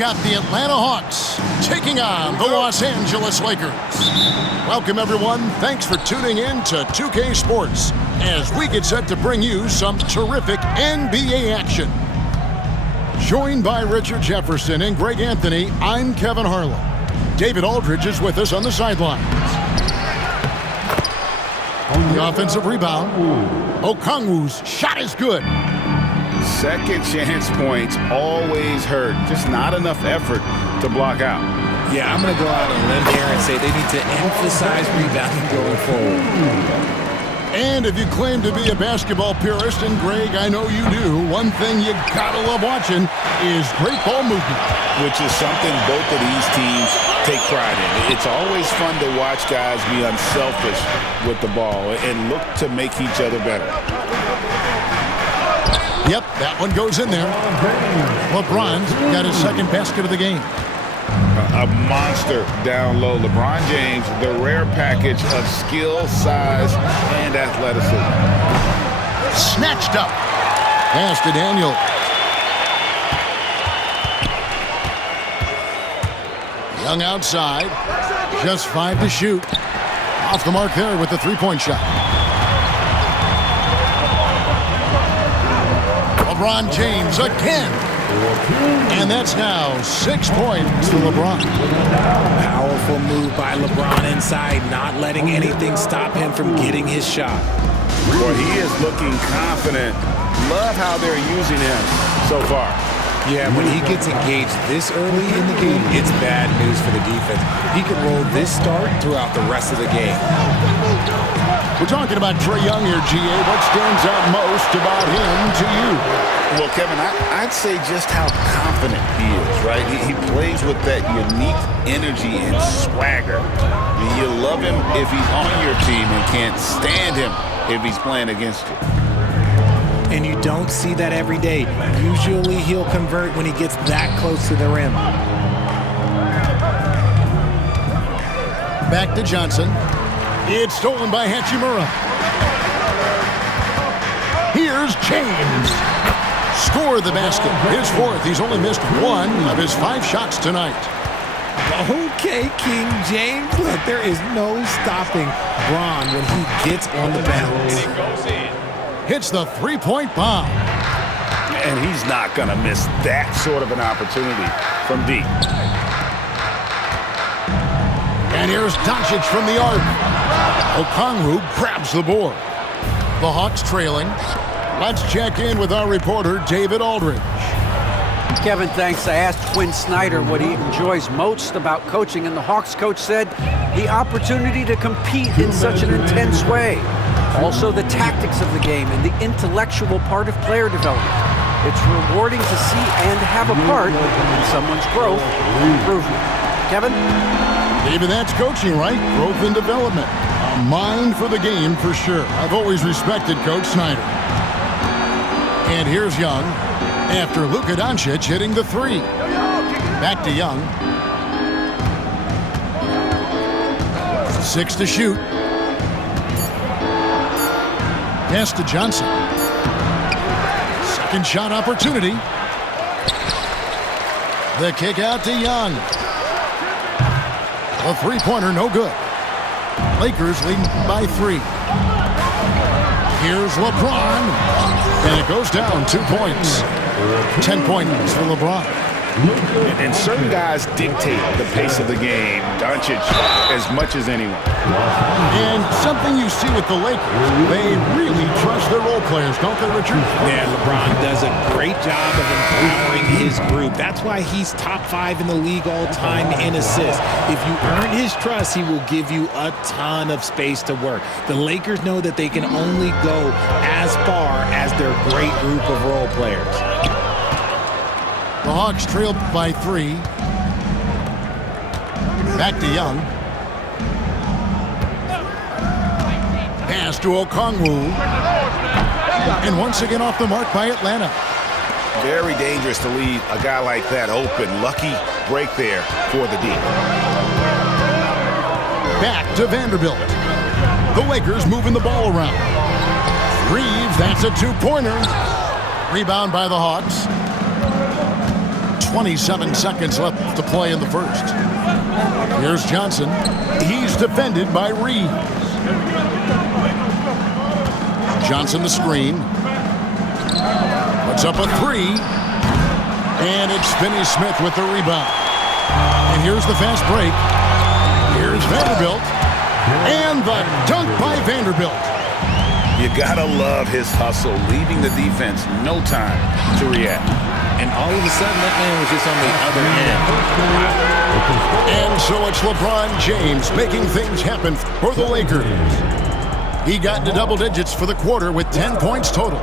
got the Atlanta Hawks taking on the Los Angeles Lakers. Welcome, everyone. Thanks for tuning in to 2K Sports as we get set to bring you some terrific NBA action. Joined by Richard Jefferson and Greg Anthony, I'm Kevin Harlan. David Aldridge is with us on the sidelines. The offensive rebound. Okongwu's shot is good. Second chance points always hurt. Just not enough effort to block out. Yeah, I'm going to go out on a limb here and say they need to emphasize rebounding going forward. And if you claim to be a basketball purist, and Greg, I know you do, one thing you gotta love watching is great ball movement. Which is something both of these teams take pride in. It's always fun to watch guys be unselfish with the ball and look to make each other better. Yep, that one goes in there. LeBron's got his second basket of the game. A monster down low. LeBron James, the rare package of skill, size, and athleticism. Snatched up. Pass to Daniel. Young outside. Just 5 to shoot. Off the mark there with the three-point shot. LeBron James again. And that's now 6 points for LeBron. Powerful move by LeBron inside, not letting anything stop him from getting his shot. Boy, he is looking confident. Love how they're using him so far. Yeah, when he gets engaged this early in the game, it's bad news for the defense. He can roll this start throughout the rest of the game. We're talking about Trae Young here, GA. What stands out most about him to you? Well, Kevin, I'd say just how confident he is, right? He plays with that unique energy and swagger. You love him if he's on your team and can't stand him if he's playing against you. And you don't see that every day. Usually he'll convert when he gets that close to the rim. Back to Johnson. It's stolen by Hachimura. Here's James. Score the basket. His fourth. He's only missed 1 of his 5 shots tonight. Okay, King James. Look, there is no stopping Bron when he gets on the bounce. Hits the three-point bomb. And he's not going to miss that sort of an opportunity from deep. And here's Doncic from the arc. Okongwu grabs the board. The Hawks trailing. Let's check in with our reporter, David Aldridge. Kevin, thanks. I asked Quinn Snyder what he enjoys most about coaching, and the Hawks coach said the opportunity to compete in such an intense way. Also, the tactics of the game and the intellectual part of player development. It's rewarding to see and have a part in someone's growth and improvement. Kevin? David, that's coaching, right? Growth and development. A mind for the game, for sure. I've always respected Coach Snyder. And here's Young after Luka Doncic hitting the 3. Back to Young. 6 to shoot. Pass to Johnson. Second shot opportunity. The kick out to Young. A three-pointer, no good. Lakers leading by 3. Here's LeBron. And it goes down 2 points. 10 points for LeBron. And certain guys dictate the pace of the game. Doncic as much as anyone. And something you see with the Lakers, they really trust their role players, don't they, Richard? Yeah, LeBron does a great job of empowering his group. That's why he's top 5 in the league all time in assists. If you earn his trust, he will give you a ton of space to work. The Lakers know that they can only go as far as their great group of role players. The Hawks trailed by 3. Back to Young. Pass to Okongwu. And once again off the mark by Atlanta. Very dangerous to leave a guy like that open. Lucky break there for the D. Back to Vanderbilt. The Lakers moving the ball around. Reeves, that's a 2-pointer. Rebound by the Hawks. 27 seconds left to play in the first. Here's Johnson. He's defended by Reeves. Johnson the screen. Puts up a three. And it's Finney-Smith with the rebound. And here's the fast break. Here's Vanderbilt. And the dunk by Vanderbilt. You gotta love his hustle, leaving the defense no time to react. And all of a sudden, that man was just on the other end. And so it's LeBron James making things happen for the Lakers. He got into double digits for the quarter with 10 points total.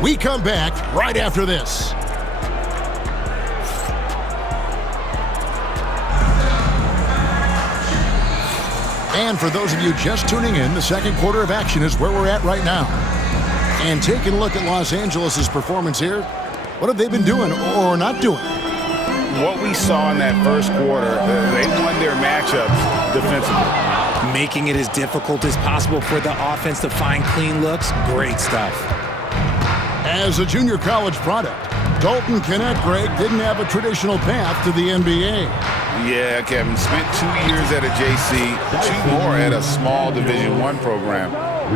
We come back right after this. And for those of you just tuning in, the second quarter of action is where we're at right now. And taking a look at Los Angeles' performance here, what have they been doing or not doing? What we saw in that first quarter, they won their matchups defensively. Making it as difficult as possible for the offense to find clean looks. Great stuff. As a junior college product, Dalton Kenneth Gregg didn't have a traditional path to the NBA. Yeah, Kevin spent 2 years at a JC, 2 more at a small Division I program.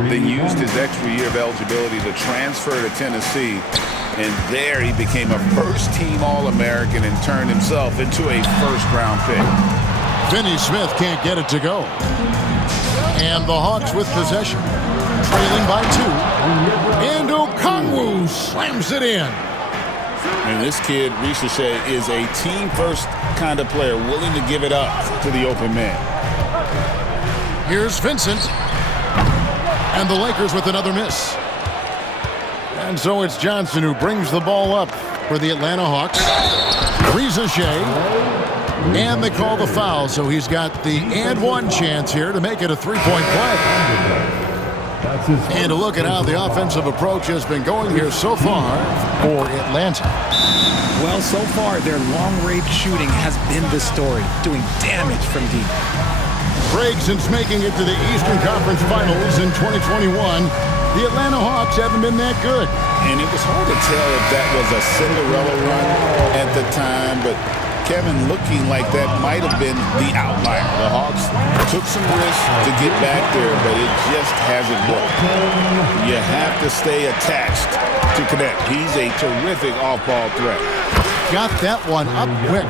Then used his extra year of eligibility to transfer to Tennessee. And there he became a first-team All-American and turned himself into a first-round pick. Finney-Smith can't get it to go. And the Hawks with possession, trailing by 2. And Okongwu slams it in. And this kid, Ricochet, is a team-first kind of player, willing to give it up to the open man. Here's Vincent. And the Lakers with another miss. And so it's Johnson who brings the ball up for the Atlanta Hawks. Ricochet. And they call the foul, so he's got the and one chance here to make it a three-point play. And to look at how the offensive approach has been going here so far for Atlanta. Well, so far, their long-range shooting has been the story, doing damage from deep. Gregg, since making it to the Eastern Conference Finals in 2021, the Atlanta Hawks haven't been that good. And it was hard to tell if that was a Cinderella run at the time, but Kevin, looking like that might have been the outlier. The Hawks took some risks to get back there, but it just hasn't worked. You have to stay attached to Kenneth. He's a terrific off-ball threat. Got that one up quick.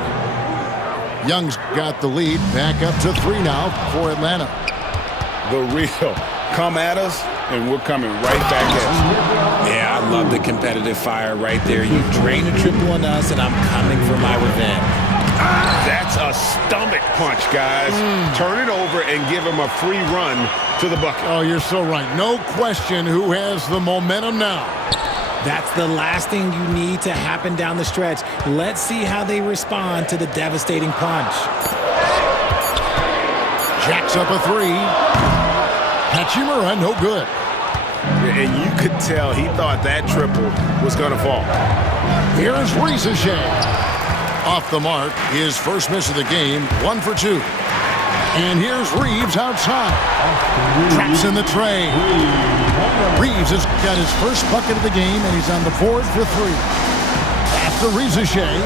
Young's got the lead, back up to 3 now for Atlanta. The real come at us, and we're coming right back at you. Yeah, I love the competitive fire right there. You drain a triple on us, and I'm coming for my revenge. That's a stomach punch, guys. Turn it over and give him a free run to the bucket. Oh, you're so right. No question who has the momentum now. That's the last thing you need to happen down the stretch. Let's see how they respond to the devastating punch. Jacks up a 3. Hachimura, no good. And you could tell he thought that triple was going to fall. Here's Ricochet. Off the mark, his first miss of the game, 1 for 2. And here's Reeves outside. Traps in the tray. Reeves has got his first bucket of the game, and he's on the board for 3. After Ricochet,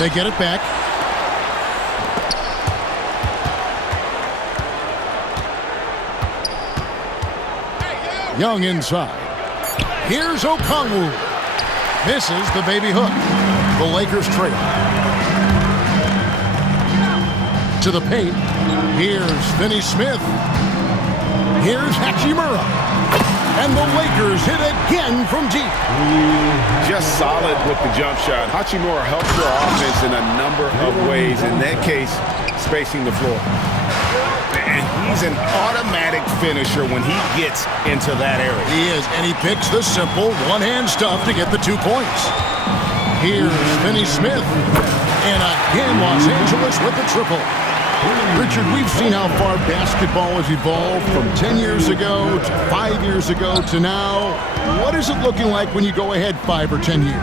they get it back. Young inside. Here's Okongwu. Misses the baby hook. The Lakers trail. To the paint. Here's Finney-Smith. Here's Hachimura. And the Lakers hit again from deep. Just solid with the jump shot. Hachimura helps their offense in a number of ways. In that case, spacing the floor. And he's an automatic finisher when he gets into that area. He is, and he picks the simple one-hand stuff to get the 2 points. Here's Finney-Smith. And again, Los Angeles with the triple. Richard, we've seen how far basketball has evolved from 10 years ago to 5 years ago to now. What is it looking like when you go ahead 5 or 10 years?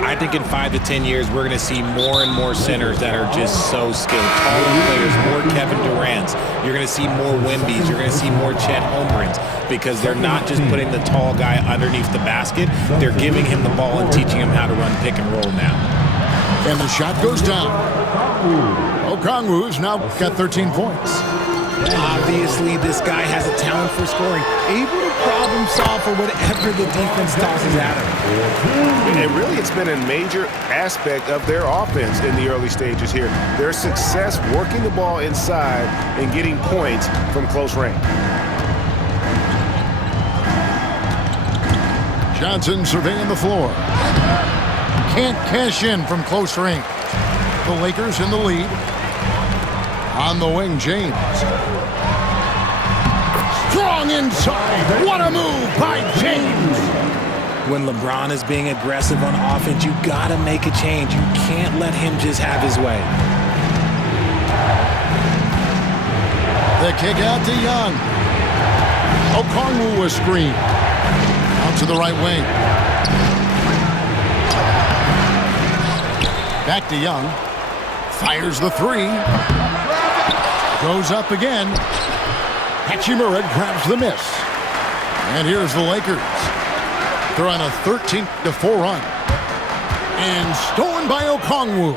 I think in 5 to 10 years, we're going to see more and more centers that are just so skilled. Taller players, more Kevin Durant's. You're going to see more Wembys. You're going to see more Chet Holmgrens because they're not just putting the tall guy underneath the basket. They're giving him the ball and teaching him how to run pick and roll now. And the shot goes down. Okongwu's now got 13 points. Obviously, this guy has a talent for scoring, able to problem solve for whatever the defense tosses at him. And really, it's been a major aspect of their offense in the early stages here. Their success working the ball inside and getting points from close range. Johnson surveying the floor. Can't cash in from close range. The Lakers in the lead. On the wing, James. Strong inside. What a move by James. When LeBron is being aggressive on offense, you gotta make a change. You can't let him just have his way. The kick out to Young. Okongwu was screened. Out to the right wing. Back to Young. Fires the three. Goes up again. Hachimura grabs the miss. And here's the Lakers. They're on a 13-4 run. And stolen by Okongwu.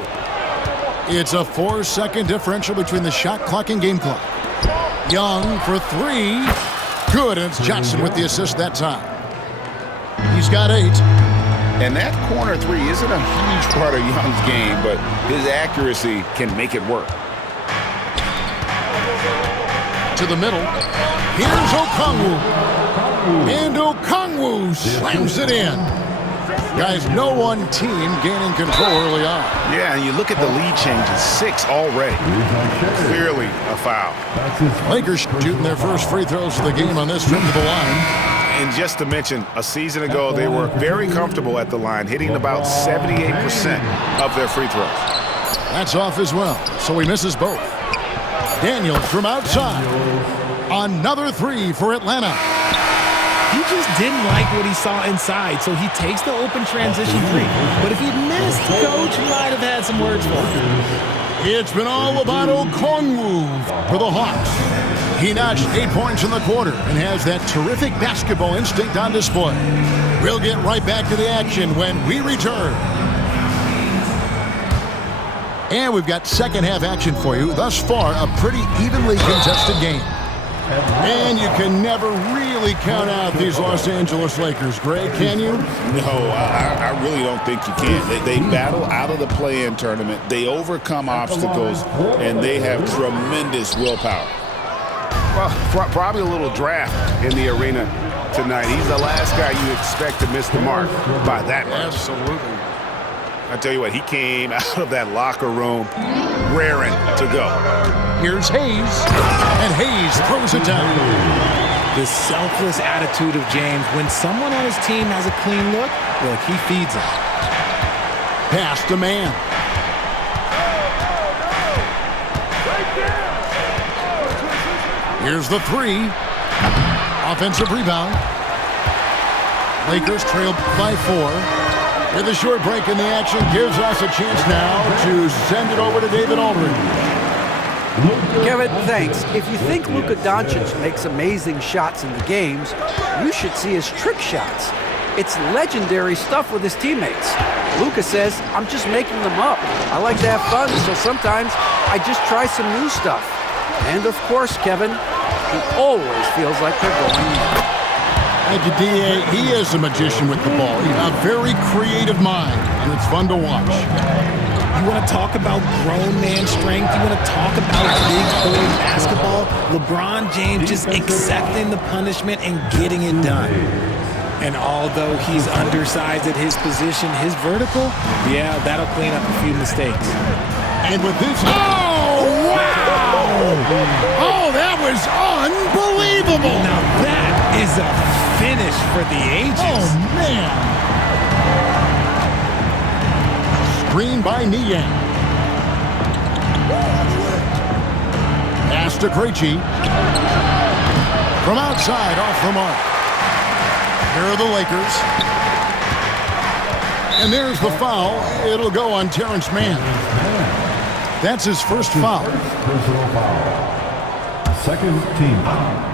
It's a 4-second differential between the shot clock and game clock. Young for three. Good, and it's Johnson with the assist that time. He's got 8. And that corner three isn't a huge part of Young's game, but his accuracy can make it work. To the middle. Here's Okongwu. And Okongwu slams it in. Guys, no one team gaining control early on. Yeah, and you look at the lead changes, 6 already. Clearly a foul. Lakers shooting their first free throws of the game on this trip to the line. And just to mention, a season ago, they were very comfortable at the line, hitting about 78% of their free throws. That's off as well, so he misses both. Daniels from outside. Another three for Atlanta. He just didn't like what he saw inside, so he takes the open transition three. But if he'd missed, Coach might have had some words for him. It's been all about Okongwu for the Hawks. He notched 8 points in the quarter and has that terrific basketball instinct on display. We'll get right back to the action when we return. And we've got second half action for you. Thus far, a pretty evenly contested game. And you can never really count out these Los Angeles Lakers, Greg, can you? No, I really don't think you can. They battle out of the play-in tournament. They overcome obstacles, and they have tremendous willpower. Well, probably a little draft in the arena tonight. He's the last guy you expect to miss the mark by that much. Absolutely. I tell you what, he came out of that locker room raring to go. Here's Hayes, and Hayes throws it down. The selfless attitude of James. When someone on his team has a clean look, he feeds him. Pass to man. Here's the three. Offensive rebound. Lakers trail by 4. With a short break in the action, gives us a chance now to send it over to David Aldridge. Kevin, thanks. If you think Luka Doncic makes amazing shots in the games, you should see his trick shots. It's legendary stuff with his teammates. Luka says, I'm just making them up. I like to have fun, so sometimes I just try some new stuff. And of course, Kevin, he always feels like they're going in. Thank you, D.A. He is a magician with the ball. A very creative mind, and it's fun to watch. You want to talk about grown man strength? You want to talk about big boy basketball? LeBron James just accepting the punishment and getting it done. And although he's undersized at his position, his vertical, yeah, that'll clean up a few mistakes. And with this, oh, wow! Oh, that was unbelievable! Now that is a finish for the ages. Oh, man! Screen by Niang. Pass to Krejci. From outside, off the mark. Here are the Lakers. And there's the foul. It'll go on Terrence Mann. That's his first foul. Personal foul. Second team foul.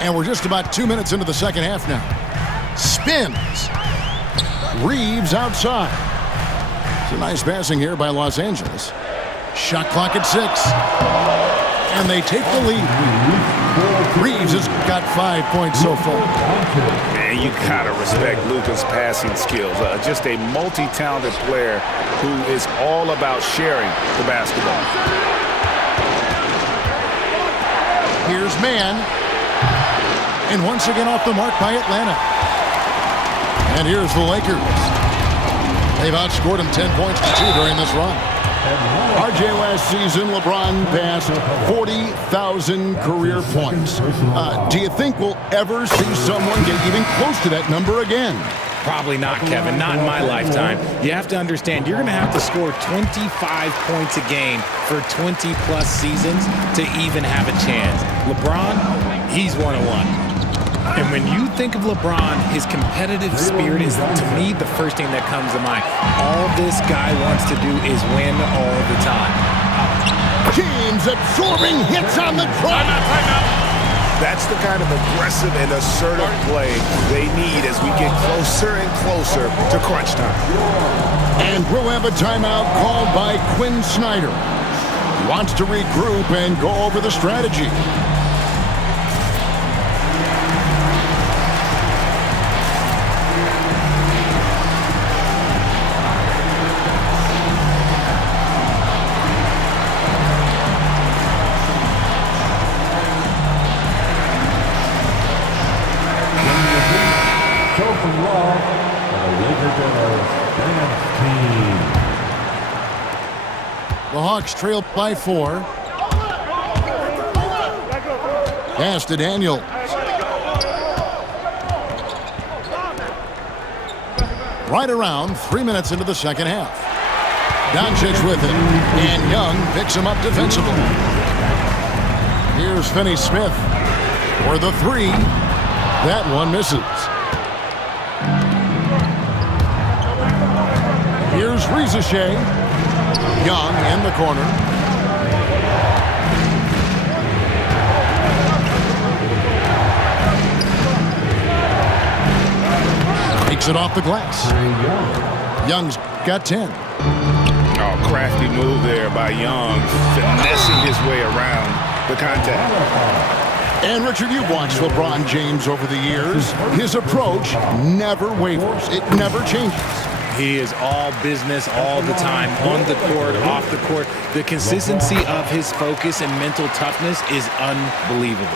And we're just about 2 minutes into the second half now. Spins. Reeves outside. It's a nice passing here by Los Angeles. Shot clock at 6. And they take the lead. Reeves has got 5 points so far. Man, you gotta respect Luka's passing skills. Just a multi-talented player who is all about sharing the basketball. Here's Mann. And once again off the mark by Atlanta. And here's the Lakers. They've outscored them 10 points to 2 during this run. RJ, last season, LeBron passed 40,000 career points. Do you think we'll ever see someone get even close to that number again? Probably not, Kevin. Not in my lifetime. You have to understand, you're going to have to score 25 points a game for 20-plus seasons to even have a chance. LeBron, he's one-on-one. And when you think of LeBron, his competitive spirit is, to me, the first thing that comes to mind. All this guy wants to do is win all the time. James absorbing hits on the drive. That's the kind of aggressive and assertive play they need as we get closer and closer to crunch time. And we'll have a timeout called by Quinn Snyder. He wants to regroup and go over the strategy. The Hawks trail by 4. Pass to Daniel. Right around 3 minutes into the second half. Doncic with it. And Young picks him up defensively. Here's Finney-Smith for the 3. That one misses. Here's Rizachet. Young in the corner. Takes it off the glass. Young's got 10. Oh, crafty move there by Young, finessing his way around the contact. And Richard, you've watched LeBron James over the years. His approach never wavers. It never changes. He is all business all the time, on the court, off the court. The consistency of his focus and mental toughness is unbelievable.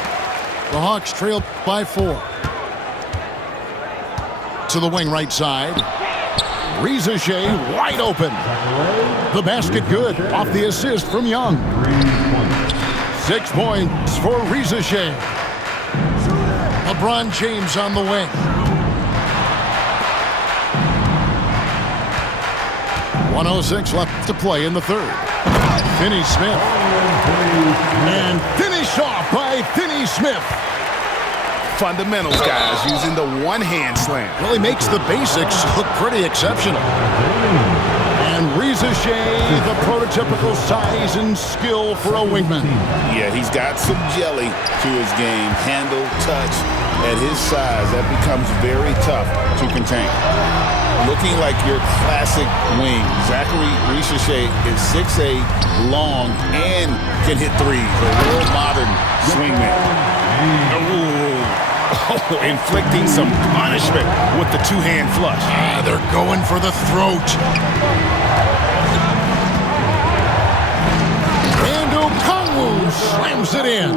The Hawks trail by 4. To the wing right side. Rizachet wide open. The basket good off the assist from Young. 6 points for Rizachet. LeBron James on the wing. 1:06 left to play in the third. Finney-Smith. And finished off by Finney-Smith. Fundamentals, guys, using the one-hand slam. Really makes the basics look pretty exceptional. And Rizachet, the prototypical size and skill for a wingman. Yeah, he's got some jelly to his game. Handle, touch. At his size, that becomes very tough to contain. Looking like your classic wing. Zachary Rizachet is 6'8", long, and can hit threes. A real modern swingman. Oh, inflicting some punishment with the two-hand flush. They're going for the throat. And Okongwu slams it in.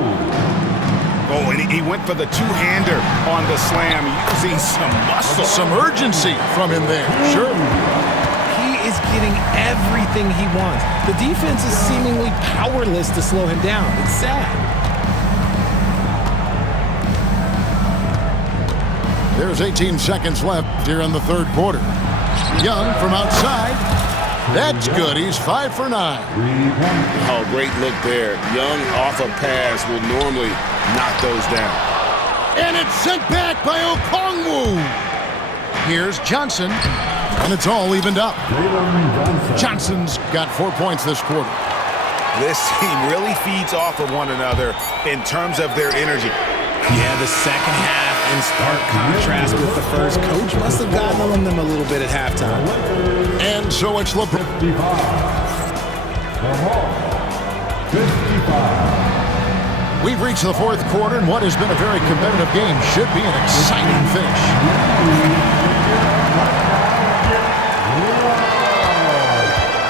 Oh, and he went for the two-hander on the slam, using some muscle. Some urgency from him there. Sure. He is getting everything he wants. The defense is seemingly powerless to slow him down. It's sad. There's 18 seconds left here in the third quarter. Young from outside. That's good. He's 5 for 9. Oh, great look there. Young off a pass will normally knock those down. And it's sent back by Okongwu. Here's Johnson. And it's all evened up. Johnson's got 4 points this quarter. This team really feeds off of one another in terms of their energy. Yeah, the second half In stark contrast with the first, coach must have gotten on them a little bit at halftime. And so it's LeBron. 55. The Hawks, 55. We've reached the fourth quarter, and what has been a very competitive game should be an exciting finish.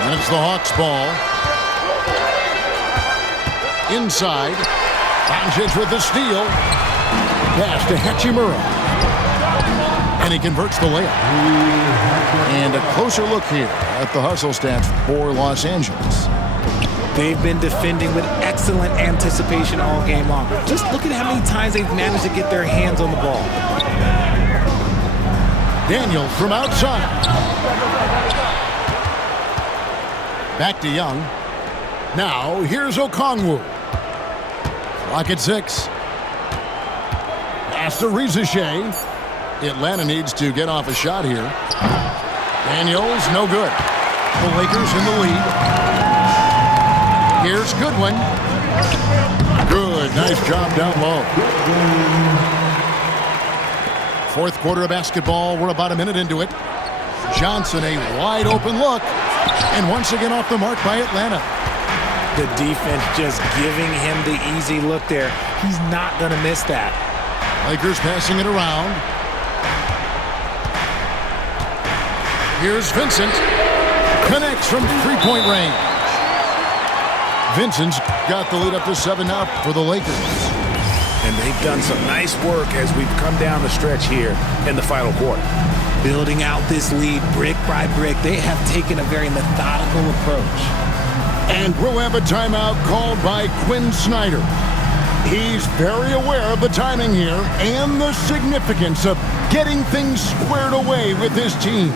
And it's the Hawks' ball. Inside. Doncic with the steal. Pass to Hachimura. And he converts the layup. And a closer look here at the hustle stats for Los Angeles. They've been defending with excellent anticipation all game long. Just look at how many times they've managed to get their hands on the ball. Daniel from outside. Back to Young. Now, here's Okongwu. Clock at 6. Pass to Rizeshe. Atlanta needs to get off a shot here. Daniels, no good. The Lakers in the lead. Here's Goodwin. Good, nice job down low. Fourth quarter of basketball. We're about a minute into it. Johnson, a wide open look. And once again off the mark by Atlanta. The defense just giving him the easy look there. He's not going to miss that. Lakers passing it around. Here's Vincent. Connects from three-point range. Vincent's got the lead up to 7 now for the Lakers. And they've done some nice work as we've come down the stretch here in the final quarter. Building out this lead brick by brick, they have taken a very methodical approach. And we'll have a timeout called by Quinn Snyder. He's very aware of the timing here and the significance of getting things squared away with his team.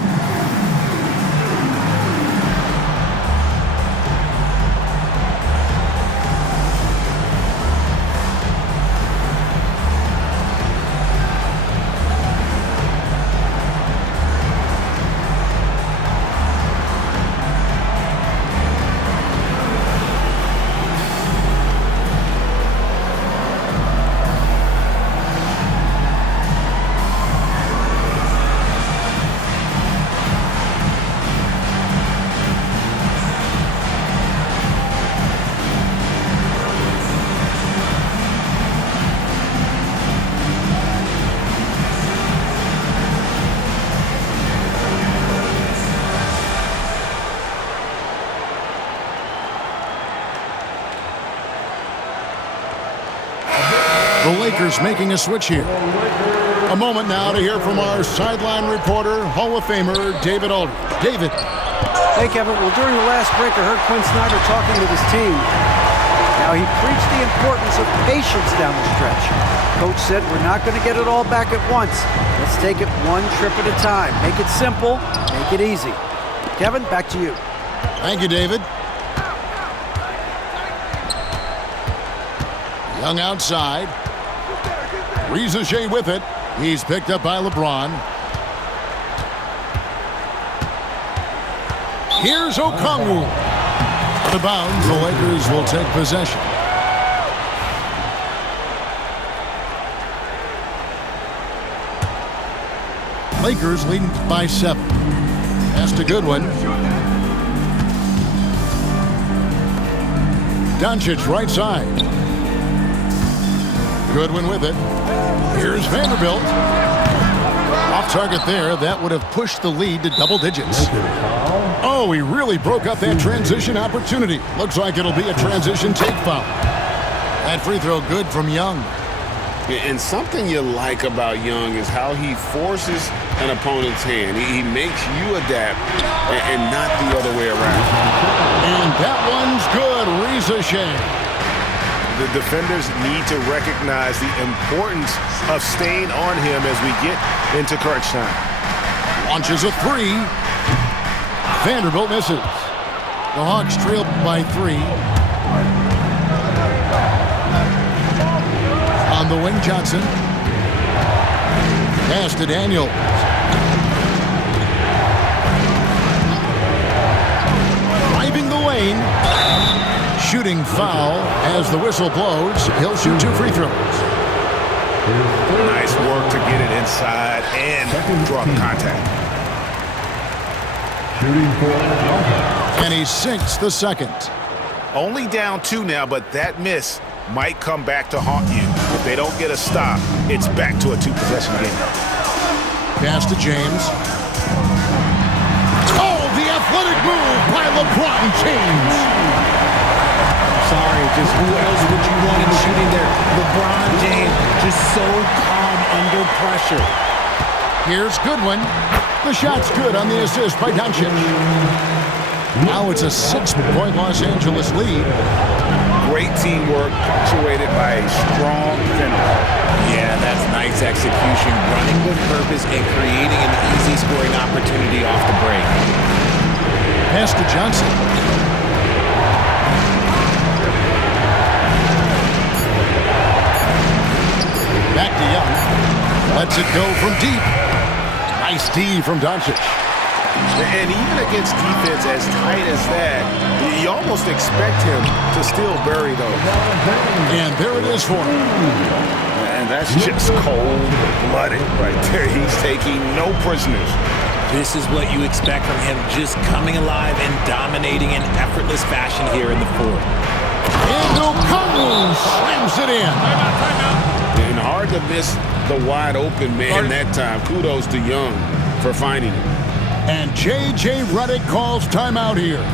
The Lakers making a switch here. A moment now to hear from our sideline reporter, Hall of Famer David Aldridge. David. Hey, Kevin. Well, during the last break, I heard Quinn Snyder talking with his team. Now, he preached the importance of patience down the stretch. Coach said, we're not going to get it all back at once. Let's take it one trip at a time. Make it simple. Make it easy. Kevin, back to you. Thank you, David. Young outside. Rizeshe with it. He's picked up by LeBron. Here's Okongwu. Out of bounds, the Lakers will take possession. Lakers leading by 7. Pass to Goodwin. Doncic right side. Goodwin with it. Here's Vanderbilt. Off target there. That would have pushed the lead to double digits. Oh, he really broke up that transition opportunity. Looks like it'll be a transition take foul. That free throw good from Young. And something you like about Young is how he forces an opponent's hand. He makes you adapt and not the other way around. And that one's good. Rizeshe. The defenders need to recognize the importance of staying on him as we get into crunch time. Launches a 3. Vanderbilt misses. The Hawks trail by 3. On the wing, Johnson. Pass to Daniels. Driving the lane. Shooting foul as the whistle blows. He'll shoot 2 free throws. Nice work to get it inside and draw the contact. Shooting for Doncic. And he sinks the second. Only down 2 now, but that miss might come back to haunt you. If they don't get a stop, it's back to a 2-possession game. Pass to James. Oh, the athletic move by LeBron James. Sorry, just who else would you want in shooting there? LeBron James, just so calm under pressure. Here's Goodwin. The shot's good on the assist by Doncic. Now it's a 6-point Los Angeles lead. Great teamwork punctuated by a strong finish. Yeah, that's nice execution, running with purpose and creating an easy scoring opportunity off the break. Pass to Johnson. Back to Young. Lets it go from deep. Nice D from Doncic. And even against defense as tight as that, you almost expect him to still bury those. And there it is for him. And that's just cold-blooded right there. He's taking no prisoners. This is what you expect from him, just coming alive and dominating in effortless fashion here in the fourth. And Okongwu slams it in. And hard to miss the wide-open man that time. Kudos to Young for finding him. And J.J. Redick calls timeout here.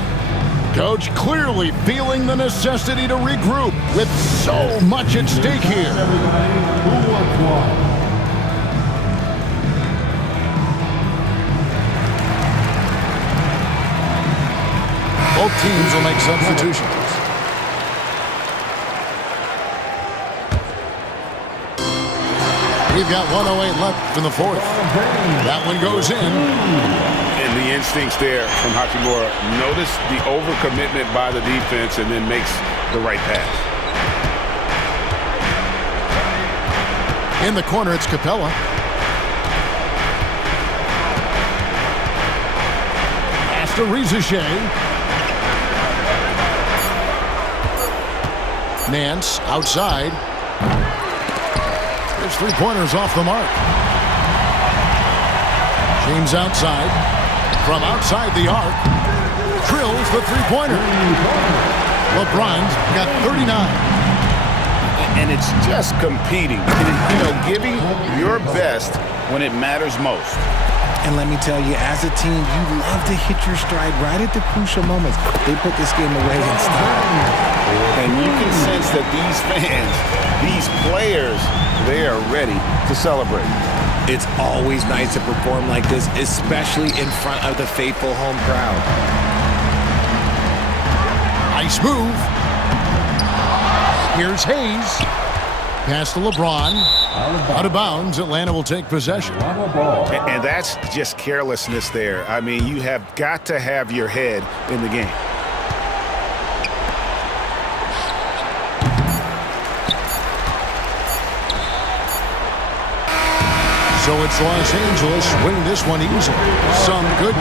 Coach clearly feeling the necessity to regroup with so much at stake here. Who wants one? Both teams will make substitutions. We've got 1:08 left in the fourth. That one goes in. And the instincts there from Hachimura. Notice the overcommitment by the defense and then makes the right pass. In the corner, it's Capella. Pass to Rizachet. Nance outside. There's 3-pointers off the mark. James outside. From outside the arc. Drills the 3-pointer. LeBron's got 39. And it's just competing. You know, giving your best when it matters most. And let me tell you, as a team, you love to hit your stride right at the crucial moments. They put this game away in style. And you can sense that these fans, these players, they are ready to celebrate. It's always nice to perform like this, especially in front of the faithful home crowd. Nice move. Here's Hayes. Pass to LeBron. Out of bounds. Atlanta will take possession. And that's just carelessness there. I mean, you have got to have your head in the game. So it's Los Angeles winning this one easily. Some good.